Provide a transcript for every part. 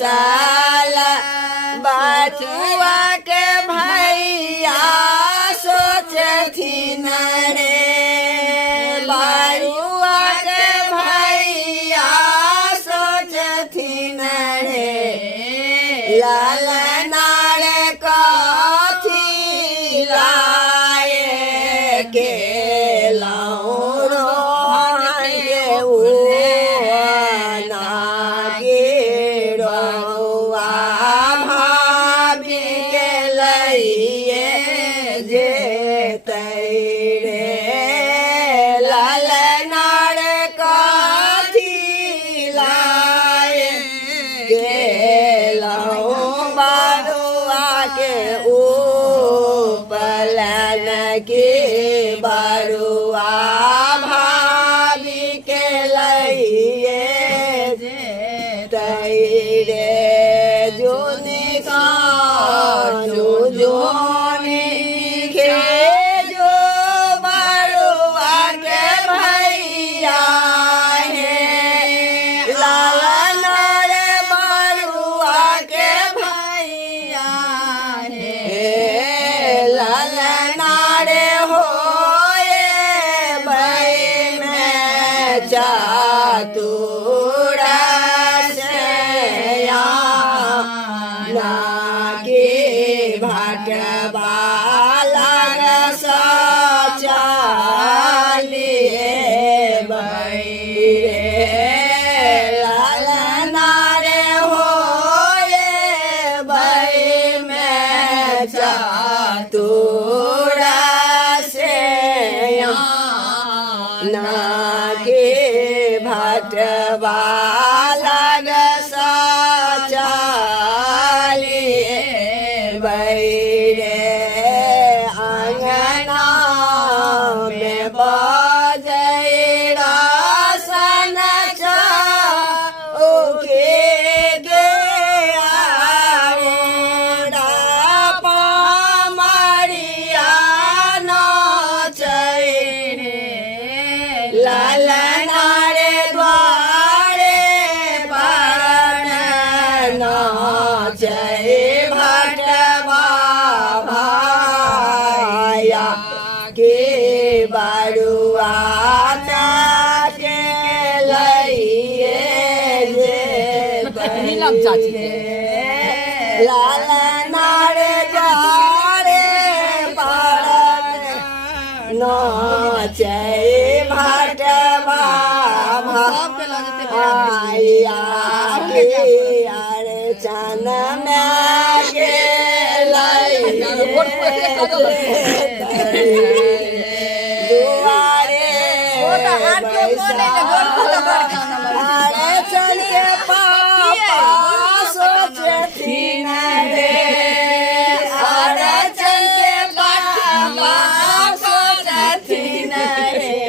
साल बचुआ के भैया सोचथिन रे बरुआ के भैया सोचथिन रे ललना रे कथी लाए के लौरो के बरुआ भाभी के लइए तैरे जोनी का जोनी के जो बरुआ के भैया है लाला रे बरुआ के भैया है लाला चातुरा से के भटवाला सचालिए बैरे लालना रे हो बई में चातुरा से के भटवाला सचालिए बैरे अंगना में बजरा सन चौके गे पामरिया नचैरे लालना रे द्वारे पर जय भटवा भाया के बरुआ के लइए लालना रे द्वारे पर जय भटवा भाया के अर्चन में के दुआरे अर्चन के पापा सोचथिन रे अर्चन के पापा सोचथिन रे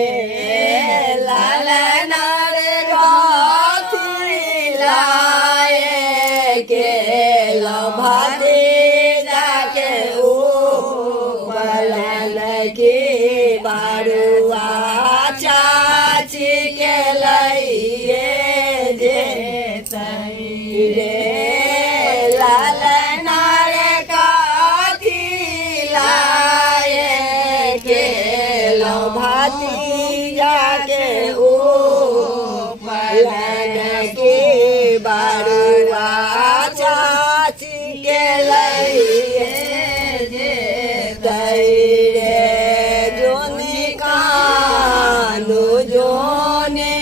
लालना रे कथी लाए के लभते जाके ओ बलन के बरुआ चाची के लइए जे रे लालना रे कथी लाए के लभती जाके ओ बलन के बरुआ चाची के लइए जे तैरे जोनी कानू जोनी